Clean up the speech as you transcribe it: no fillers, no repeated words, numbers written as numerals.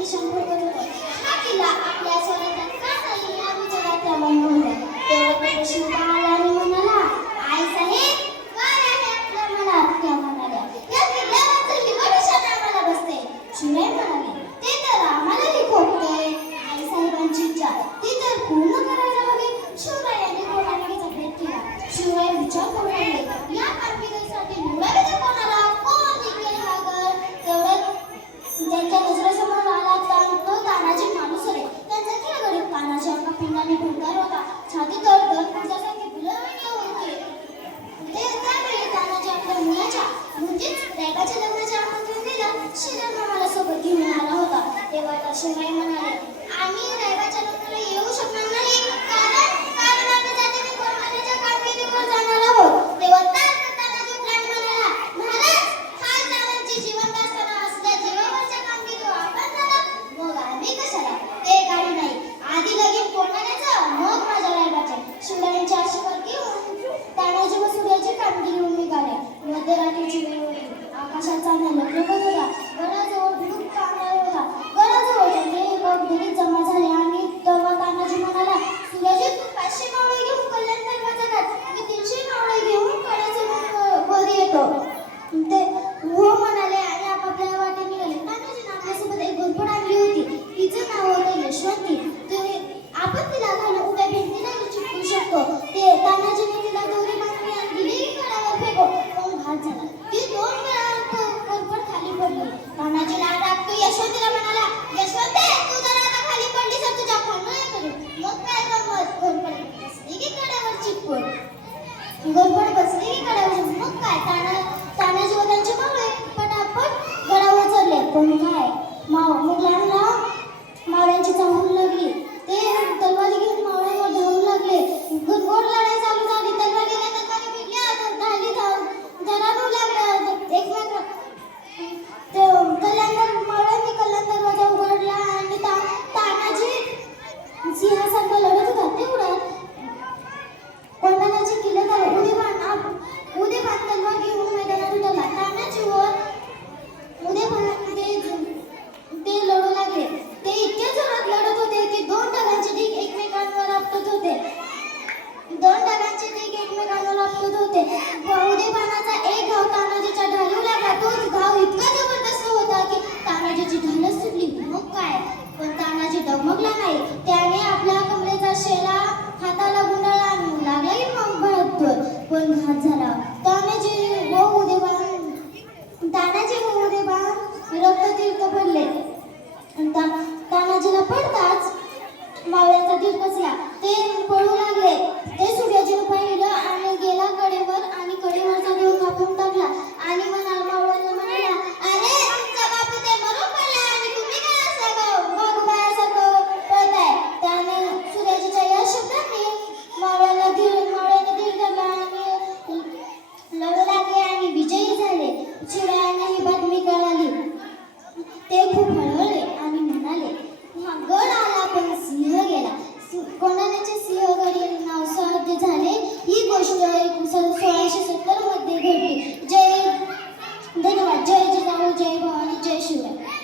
निशाण फडकत होतं. हा किल्ला आपल्या स्वराज्यात का नाही या विचारात त्या मग्न होत्या. तेव्हा शिवबा आला आणि म्हणाला, आई साहेब काय आहे आपल्या मनात? त्या म्हणाल्या, या किल्ल्यावर हिरवं निशाण आम्हाला बसते. शिवराय म्हणाले, ते तर आम्हालाही खोपते. आई साहेबांची इच्छा ती तर पूर्ण करायला हवी. शिवरायांनी कोणाला भेट केला. शिवराय विचार करू लागले, या कामगिरीसाठी निवडावे तर कोणाला? कोण जिंकेल हा गड? तेवढ्यात त्यांच्या नजरेसमोर आला तो तानाजी मालुसरे. त्यांचा खेळ गरीब तानाजी एका पिंडाने भरदार होता. छाती तर फुजासारखी बुलंद होती. त्यावेळी तानाजी आपल्या मुलाच्या म्हणजेच रॅगाच्या लग्नाचे आमंत्रण दिलं. शिवराय मामाला सोबत घेऊन आला होता. तेव्हा शिवराय म्हणाले, आम्ही रॅगाच्या लग्नाला येऊ शकणार नाही कारण आम्ही जातीने कोरमानाच्या कामगिरीवर जाणार आहोत. तेव्हा तानाजी प्राण म्हणाला, महाराज हा तानाजी जिवंत असताना असल्या जीवावरच्या कामगिरीवर आपण झाला मग आम्ही कशाला? ते काही नाही, आधी लगीन कोरमानाचं मग माझ्या रॅगाचे. शिवरायांचे आशीर्वाद घेऊन तानाजी व सूर्याची कामगिरीवर निघाले. मध्यरात्रीची वेळ होती. आकाशात चांदणा लखलखत होता. गडाजवळ भिडूक कांगार होता. गडाजवळच्या एक अगदी जमा झाले आणि तेव्हा तानाजी म्हणाला, सूर्याजी तू 500 मावळे घेऊन कल्याण दरवाजा घाल. मी 300 मावळे घेऊन कड्याजवळून वर येतो. ते हो म्हणाले आणि आपापल्या वाटे निघाले. तानाजीने आपल्यासोबत एक घोरपड आणली होती. तिचं नाव होतं यशवंती. आपण तिला घालून उभ्या भिंतीला चिटकू शकतो. ते तानाजीने तिला दोरी बांधली आणि दिली कड्यावर फेको. पण घात झाला. ती 2 वेळा घोरपड खाली पडली. तानाजीला राग तो यशवंतीला म्हणाला, यशवंते तू जर आता खाली पडलीस तर तुझ्या खांडोळ्या करू. मग काय गंमत? घोरपड बसली की कड्यावर चिटकून. घोरपड बसली की कड्यावर चिटकून. मग काय तानाजी व त्यांचे मावळे पटापट गडावर चढले. पण काय मुलांना मावळ्यांची चाहूल लागली. ते तलवारी घेऊन मावळ्यांवर धावू लागले. घनघोर लढाई चालू झाली. तलवारी भिडल्या, ढाली धरावू लागल्या एकमेक. मावळ्यांनी कल्याण दरवाजा उघडला आणि तानाजी सिंहासारखा लढत होता. तेवढ्यात कोंढाण्याचे किल्लेदार उदयभान तलवार घेऊन मैदानात उतरला. तानाजीवर उदयभान ते लढू लागले. ते इतके जोरात लढत होते की 2 ढगांचे ढीग एकमेकांवर आपटत होते. उदयभानाचा एक घाव तानाजीच्या ढालीवर लागला. तो घाव इतका जबरदस्त होता की तानाजीची ढालच सुटली. मग काय? पण तानाजी डगमगला नाही. त्याने आपल्या कमरेचा शेला हाताला गुंडाळला आणि लागलाही मग बहादूर. पण घात झाला.